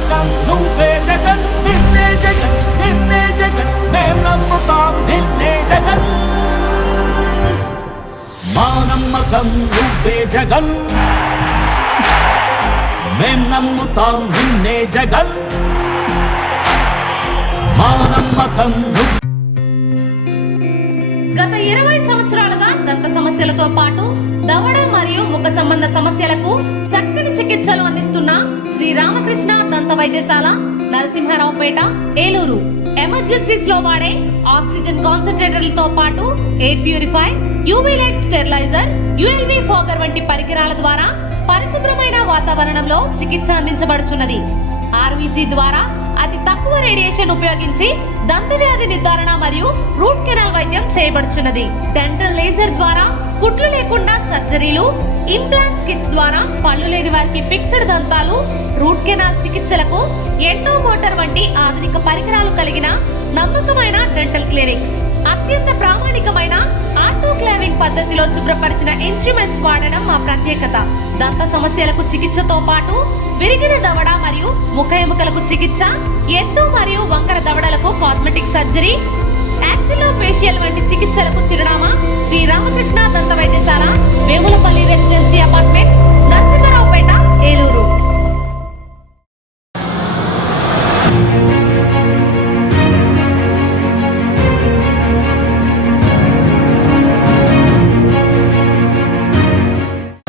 నమ్మకం నువ్వే జగన్ నిన్నే జగన్ నిన్నే జగన్ మేం నమ్ముతాం నిన్నే జగన్ మా నమ్మకం నువ్వే జగన్ మేం నమ్ముతాం నిన్నే జగన్ మా నమ్మకం గత 20 సంవత్సరాలుగా దంత సమస్యలతో పాటు దవడ మరియు ముఖ సంబంధ సమస్యలకు చక్కని చికిత్సలు అందిస్తున్న శ్రీ రామకృష్ణ దంత వైద్యశాల నరసింహారావుపేట ఏలూరు ఎమర్జెన్సీస్ లో వాడే ఆక్సిజన్ కాన్సంట్రేటర్లతో పాటు air purifier, UV light steriliser, ULV fogger వంటి పరికరాల ద్వారా పరిశుభ్రమైన వాతావరణంలో చికిత్స అందించబడుచున్నది. ఆర్వీజీ ద్వారా అతి తక్కువ రేడియేషన్ ఉపయోగించి దంత వ్యాధి నిర్ధారణ మరియు రూట్ కెనాల్ వైద్యం చేయబడుచున్నది. డెంటల్ లేజర్ ద్వారా కుట్లు లేకుండా సర్జరీలు, ఇంప్లాంట్స్ కిట్స్ ద్వారా పళ్ళు లేని వారికి ఫిక్స్డ్ దంతాలు, రూట్ కెనాల్ చికిత్సలకు ఎండో మోటార్ వంటి ఆధునిక పరికరాలు కలిగిన నమ్మకమైన డెంటల్ క్లినిక్. అత్యంత ప్రామాణికమైన ఆటోక్లావింగ్ పద్ధతిలో శుభ్రపరిచిన ఇన్స్ట్రుమెంట్స్ వాడడం మా ప్రత్యేకత. దంత సమస్యలకు చికిత్సతో పాటు విరిగిన దవడ మరియు ముఖ ఎముకలకు చికిత్స, ఎత్తు మరియు వంకర దవడలకు కాస్మెటిక్ సర్జరీ, యాక్సిలో ఫేషియల్ వంటి చికిత్సలకు చిరునామా శ్రీ రామకృష్ణ దంత వైద్యశాల, వేముల